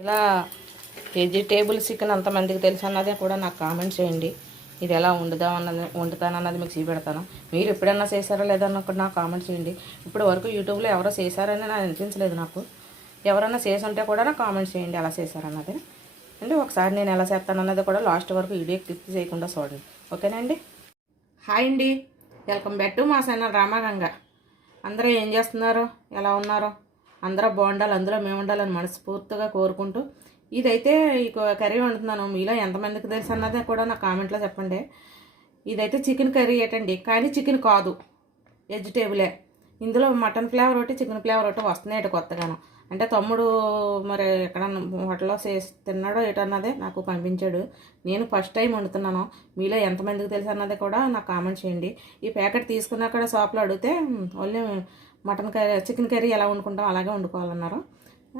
ఇలా vegetable chicken అంతమందికి తెలుసు అన్నది కూడా నాకు కామెంట్ చేయండి. ఇది ఎలా వండుదాం అన్నది వండుతానన్నది మీకు చూపెడతాను. మీరు ఎప్పుడైనా చేశారో లేదన్న కూడా నాకు కామెంట్ చేయండి. ఇప్పుడు వరకు యూట్యూబ్లో ఎవరో చేశారని నాకు అనిపించలేదు నాకు. ఎవరైనా చేసి ఉంటే కూడా నాకు కామెంట్ చేయండి ఎలా చేశారన్నది. అంటే ఒకసారి నేను ఎలా చేస్తానన్నది కూడా లాస్ట్ వరకు వీడియో క్లిప్ చేయకుండా చూడండి. ఓకేనండి హాయ్ అండి. వెల్కమ్ బ్యాక్ టు మా ఛానల్ రామాగంగ. అందరూ ఏం చేస్తున్నారు? ఎలా ఉన్నారు? అందరూ బాగుండాలి అందులో మేము ఉండాలని మనస్ఫూర్తిగా కోరుకుంటూ ఇదైతే ఈ కర్రీ వండుతున్నాను. మీలో ఎంతమందికి తెలుసు అన్నది కూడా నా కామెంట్లో చెప్పండి. ఇదైతే చికెన్ కర్రీ ఏటండి? కానీ చికెన్ కాదు వెజిటేబులే. ఇందులో మటన్ ఫ్లేవర్ ఒకటి చికెన్ ఫ్లేవర్ ఒకటి వస్తున్నాయి కొత్తగాను. అంటే తమ్ముడు మరి ఎక్కడ హోటల్లో చేసి తిన్నాడో ఏటన్నదే నాకు పంపించాడు. నేను ఫస్ట్ టైం వండుతున్నాను. మీలో ఎంతమందికి తెలుసు అన్నది కూడా నాకు కామెంట్ చేయండి. ఈ ప్యాకెట్ తీసుకున్నాక షాప్లో అడిగితే only mutton curry chicken curry ఎలా వండుకుంటాం అలాగే వండుకోవాలన్నారు.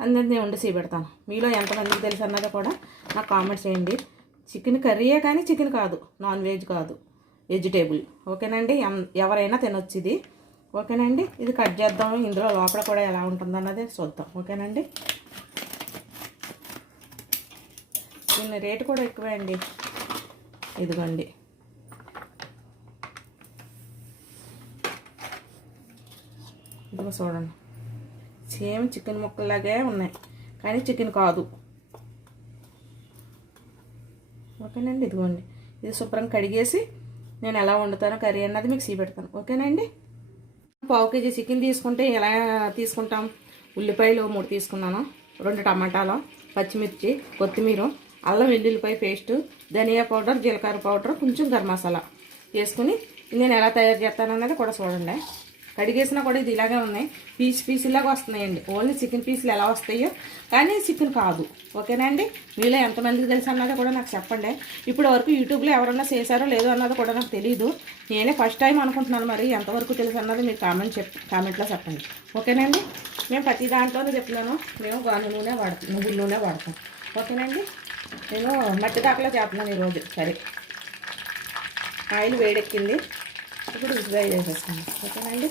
అందుకని నేను వండి పెడతాను మీలో ఎంతమందికి తెలుసు అన్నది కూడా నాకు కామెంట్ చేయండి. చికెన్ కర్రీయే కానీ చికెన్ కాదు నాన్ వెజ్ కాదు వెజిటేబుల్ ఓకేనండి? ఎం- ఎవరైనా తినొచ్చు ఇది ఓకేనండి? ఇది కట్ చేద్దాం ఇందులో లోపల కూడా ఎలా ఉంటుంది అన్నది చూద్దాం. ఓకేనండి? దీని రేటు కూడా ఎక్కువే అండి. ఇదిగోండి. ఇదిగో చూడండి. సేమ్ చికెన్ ముక్కలాగే ఉన్నాయి. కానీ చికెన్ కాదు. ఓకేనండి ఇదిగోండి. ఇది శుభ్రం కడిగేసి నేను ఎలా వండుతానో కర్రీ అన్నది మీకు సీపెడతాను. ఓకేనండి? పావు కేజీ చికెన్ తీసుకుంటే ఎలా తీసుకుంటాం? ఉల్లిపాయలు మూడు తీసుకున్నాను. రెండు టమాటాలు పచ్చిమిర్చి కొత్తిమీర అల్లం వెల్లుల్లిపాయ పేస్ట్ ధనియా పౌడర్ జీలకర్ర పౌడర్ కొంచెం గరం మసాలా వేసుకుని నేను ఎలా తయారు చేస్తానన్నది కూడా చూడండి. కడిగేసినా కూడా ఇది ఇలాగే ఉన్నాయి. పీస్ పీసులాగా వస్తున్నాయండి. ఓన్లీ చికెన్ పీసులు ఎలా వస్తాయో. కానీ చికెన్ కాదు. ఓకేనా అండి? మీలో ఎంతమందికి తెలుసు అన్నది కూడా నాకు చెప్పండి. ఇప్పుడు వరకు యూట్యూబ్లో ఎవరన్నా చేశారో లేదో అన్నది కూడా నాకు తెలియదు నేనే ఫస్ట్ టైం అనుకుంటున్నాను మరి ఎంతవరకు తెలుసు అన్నది మీరు కామెంట్ చెప్ కామెంట్లో చెప్పండి. ఓకేనండి మేము ప్రతి దాంట్లోనే చెప్తున్నాను. మేము గాను నూనె వాడతాం. నువ్వుల నూనె వాడతాం. ఓకేనండి నేను మట్టి దాకలో చేస్తున్నాను ఈరోజు. సరే. ఆయిల్ వేడెక్కింది. ఇప్పుడు ఫ్రై చేసేస్తాను. ఓకేనండి?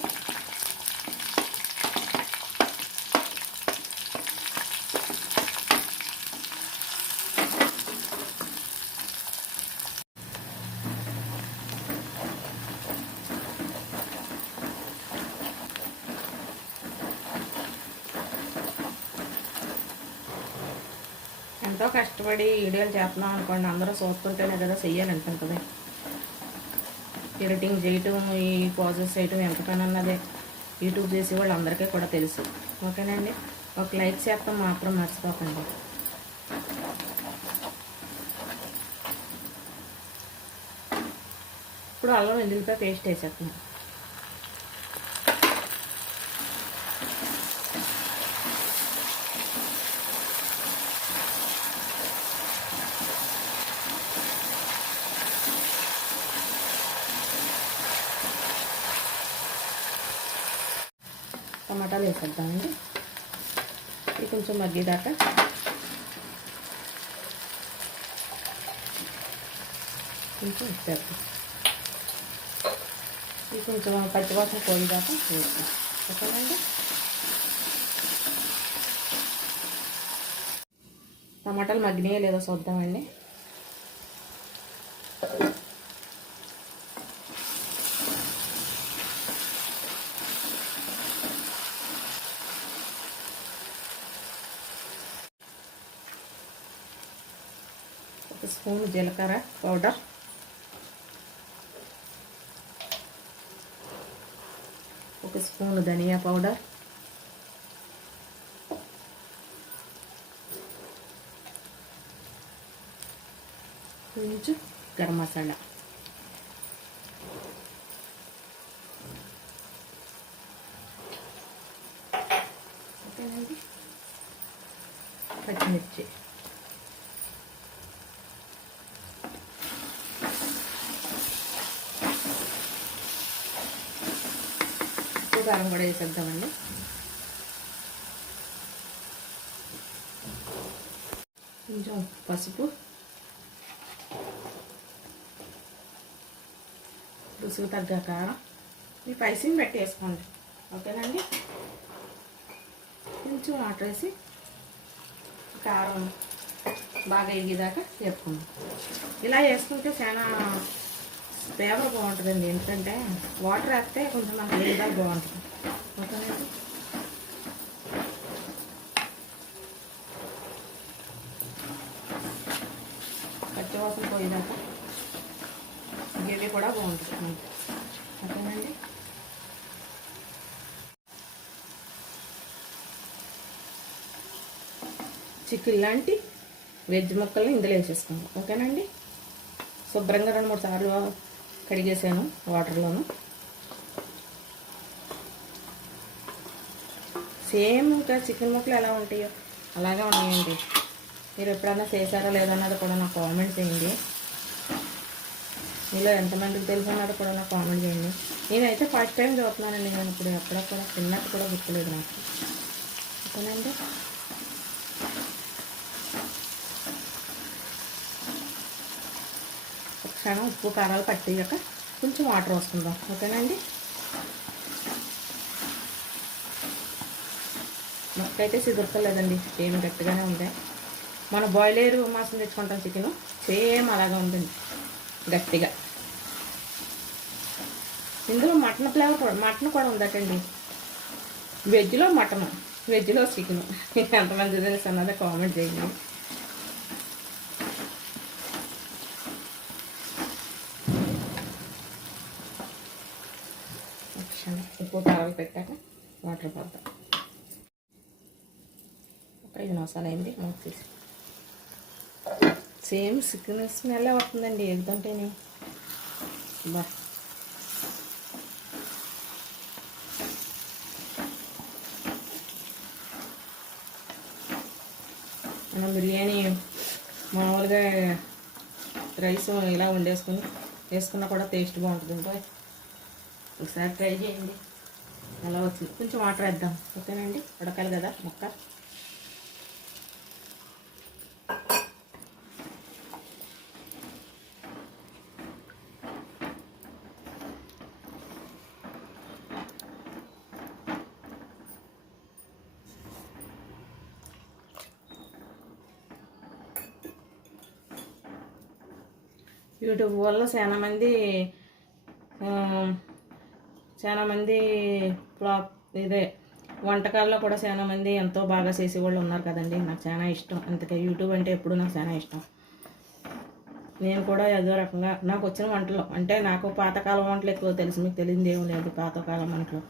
ఎంతో కష్టపడి వీడియోలు చేస్తున్నాం అనుకోండి అందరూ చూస్తుంటేనే కదా చెయ్యాలనిపించదు ఎడిటింగ్ చేయటం ఈ పాజెస్ చేయటం ఎంతకనన్నదే. యూట్యూబ్ చేసే వాళ్ళందరికీ కూడా తెలుసు. ఓకేనండి ఒక లైక్ చేస్తాం మాత్రం మర్చిపోకండి. ఇప్పుడు అల్లం వెల్లుల్లిపాయ పేస్ట్ వేసేస్తున్నాం. టమాటాలు వేసేద్దామండి. ఇది కొంచెం మగ్గేదాకా కొంచెం ఉప్పేద్దాం. ఇది కొంచెం పచ్చివాసన పోయేదాకా వేస్తాం ఓకేనండి? టమాటాలు మగ్గినాయో లేదో చూద్దామండి. ఒక స్పూన్ జీలకర్ర పౌడర్. ఒక స్పూన్ ధనియా పౌడర్. కొంచెం గరం మసాలా. పచ్చిమిర్చి ఉప్పు కారం కూడా వేసేద్దామండి. కొంచెం పసుపు. రుసుకు తగ్గ కారం. ఈ పైసింగ్ పెట్టి వేసుకోండి ఓకేనండి? కొంచెం వాటర్ వేసి కారం బాగా ఎగిదాకా వేపుకుందాం. ఇలా వేసుకుంటే చాలా ఫ్లేవర్ బాగుంటుందండి. ఎందుకంటే వాటర్ వేస్తే కొంచెం మనకి లేదా బాగుంటుంది. ఓకేనండి పచ్చివాసన పోయేదాకా గివి కూడా బాగుంటుంది ఓకేనండి చికెన్ లాంటి వెజ్ ముక్కల్ని ఇందులో వేసేసుకుందాం. ఓకేనండి శుభ్రంగా రెండు మూడు సార్లు కడిగేసాను వాటర్లోను. సేమ్ ఇంకా చికెన్ ముక్కలు ఎలా ఉంటాయో అలాగే ఉన్నాయండి. మీరు ఎప్పుడన్నా చేశారో లేదన్నది కూడా నాకు కామెంట్ చేయండి. మీలో ఎంతమందికి తెలుసు అన్నది కూడా నాకు కామెంట్ చేయండి. నేనైతే ఫస్ట్ టైం చూస్తున్నానండి నేను ఇప్పుడు ఎప్పుడప్పుడు తిన్నట్టు కూడా గుర్తులేదు నాకు. ఓకేనండి ఒక క్షణం ఉప్పు కారాలు పట్టేయక కొంచెం వాటర్ వస్తుందా ఓకేనండి? మొక్క అయితే సిగురుతలేదండి గట్టిగానే ఉంది. మన బాయిలేరు మాసం తెచ్చుకుంటాం చికెన్. సేమ్ అలాగే ఉంటుంది గట్టిగా. ఇందులో మటన్ ఫ్లేవర్ కూడా మటన్ కూడా ఉందటండి. వెజ్లో మటన్ వెజ్లో చికెన్. ఎంతమంది తెలుసు అన్నది కామెంట్ చేయండి ఒక క్షణం ఉప్పు కారాలు పెట్టాక వాటర్ పోద్దాం మసాలా అయింది మూసేసి సేమ్ చికెన్ స్మెల్ వస్తుందండి ఎగుతుంటేనే బా. మనం బిర్యానీ మామూలుగా రైస్ ఇలా వండేసుకుని వేసుకున్నా కూడా టేస్ట్ బాగుంటుంది. ఇంకా ఒకసారి ట్రై చేయండి. అలా వచ్చింది. కొంచెం వాటర్ వేద్దాం. ఓకేనండి? ఉడకాలి కదా మొక్క? యూట్యూబ్ వల్ల చాలా మంది చాలా మంది ఫ్లాప్ ఇదే వంటకాల్లో కూడా చాలా మంది ఎంతో బాగా చేసేవాళ్ళు ఉన్నారు కదండి. నాకు చాలా ఇష్టం. అందుకే యూట్యూబ్ అంటే ఎప్పుడు నాకు చాలా ఇష్టం. నేను కూడా ఏదో రకంగా నాకు వచ్చిన వంటలు అంటే నాకు పాతకాలం వంటలు ఎక్కువ తెలుసు. మీకు తెలియదు ఏం లేదు. పాతకాలం వంటలు.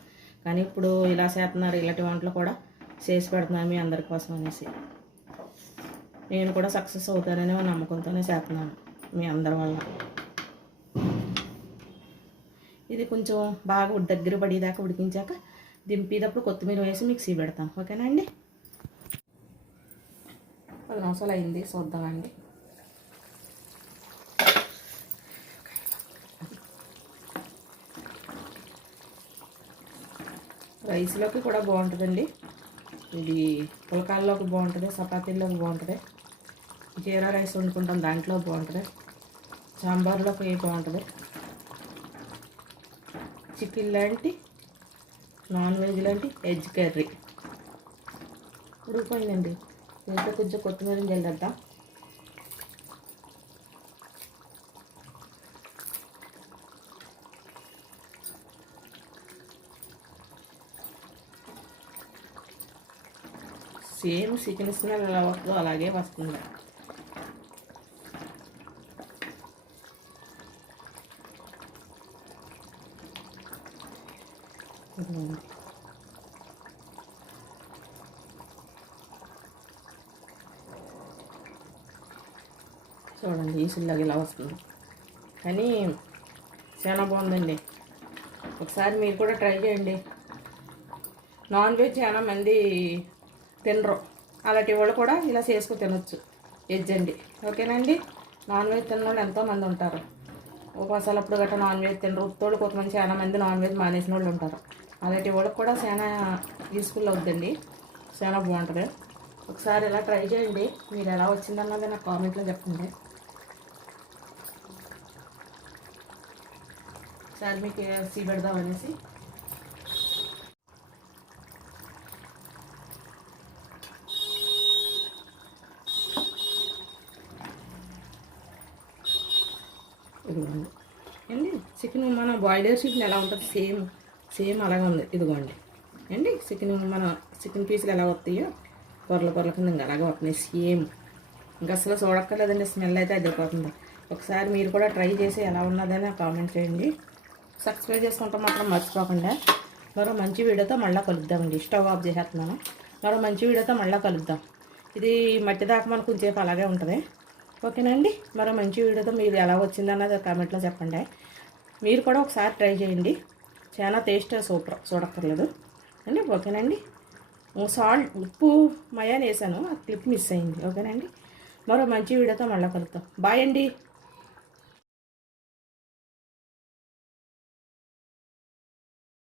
కానీ ఇప్పుడు ఇలా చేస్తున్నారు. ఇలాంటి వంటలు కూడా చేసి పెడుతున్నాను మీ అందరి కోసం అనేసి. నేను కూడా సక్సెస్ అవుతానని నమ్మకంతోనే చేస్తున్నాను. మీ అందరి వల్ల. ఇది కొంచెం బాగా దగ్గర పడేదాకా ఉడికించాక దింపేటప్పుడు కొత్తిమీర వేసి మిక్సీ పెడతాం. ఓకేనా అండి? పది నిమిషాలు అయింది చూద్దామండి రైస్లోకి కూడా బాగుంటుందండి. ఇది పులకాల్లోకి బాగుంటుంది చపాతీల్లోకి బాగుంటుంది. జీరా రైస్ వండుకుంటాం దాంట్లో బాగుంటుంది. సాంబార్లో పోయి బాగుంటుంది. చికెన్ లాంటి నాన్ వెజ్ లాంటి వెజ్ కర్రీ. ఉడికిపోయిందండి. దీంట్లో కొంచెం కొత్తిమీర జల్లేద్దాం. సేమ్ చికెన్ స్మెల్ ఎలా వస్తుందో అలాగే వస్తుంది ఇదిగోండి. చూడండి ఈసుల్లాగా ఇలా వస్తుంది. కానీ చాలా బాగుందండి. ఒకసారి మీరు కూడా ట్రై చేయండి. నాన్ వెజ్ చాలా మంది తినరు. అలాంటి వాళ్ళు కూడా ఇలా చేసుకుని తినొచ్చు. వెజ్ అండి. ఓకేనండి నాన్ వెజ్ తిన్న వాళ్ళు ఎంతోమంది ఉంటారు. ఉపవాసాలప్పుడు గట్రా నాన్ వెజ్ తినరు. ఉత్తోళ్ళు కొంతమంది చాలా మంది నాన్ వెజ్ మానేసిన వాళ్ళు ఉంటారు. అలాంటి వాళ్ళకి కూడా చాలా యూస్ఫుల్ అవుతుందండి చాలా బాగుంటుంది. ఒకసారి ఇలా ట్రై చేయండి. మీరు ఎలా వచ్చిందన్నది నాకు కామెంట్లో చెప్పండి. ఒకసారి మీకు కేఎఫ్సీ పెడదాం అనేసి. అండి చికెన్ మనం బాయిల్ చికెన్ ఎలా ఉంటుంది? సేమ్ సేమ్ అలాగే ఉంది. ఇదిగోండి. అండి చికెన్ మన చికెన్ పీసులు ఎలా వస్తాయో పొరల పొరల కింద ఇంకా అలాగే వస్తున్నాయి. సేమ్. ఇంకా అసలు చూడక్కర్లేదండి. స్మెల్ అయితే అదిరిపోతుంది. ఒకసారి మీరు కూడా ట్రై చేసి ఎలా ఉన్నదని కామెంట్ చేయండి. సబ్స్క్రైబ్ చేసుకుంటాం మాత్రం మర్చిపోకుండా. మరో మంచి వీడియోతో మళ్ళీ కలుద్దామండి. స్టవ్ ఆఫ్ చేసేస్తున్నాను. మరో మంచి వీడియోతో మళ్ళీ కలుద్దాం. ఇది మట్టి దాకా మనకు కొంచెంసేపు అలాగే ఉంటుంది. ఓకేనండి? మరో మంచి వీడియోతో మీరు ఎలా వచ్చిందన్నది కామెంట్లో చెప్పండి. మీరు కూడా ఒకసారి ట్రై చేయండి. చాలా టేస్ట్ సూపర్. చూడక్కర్లేదు. అండి ఓకేనండి? సాల్ట్ ఉప్పు మయాన్ వేసాను ఆ క్లిప్ మిస్ అయింది. ఓకేనండి? మరో మంచి వీడియోతో మళ్ళీ కలుద్దాం. బాయ్ అండి.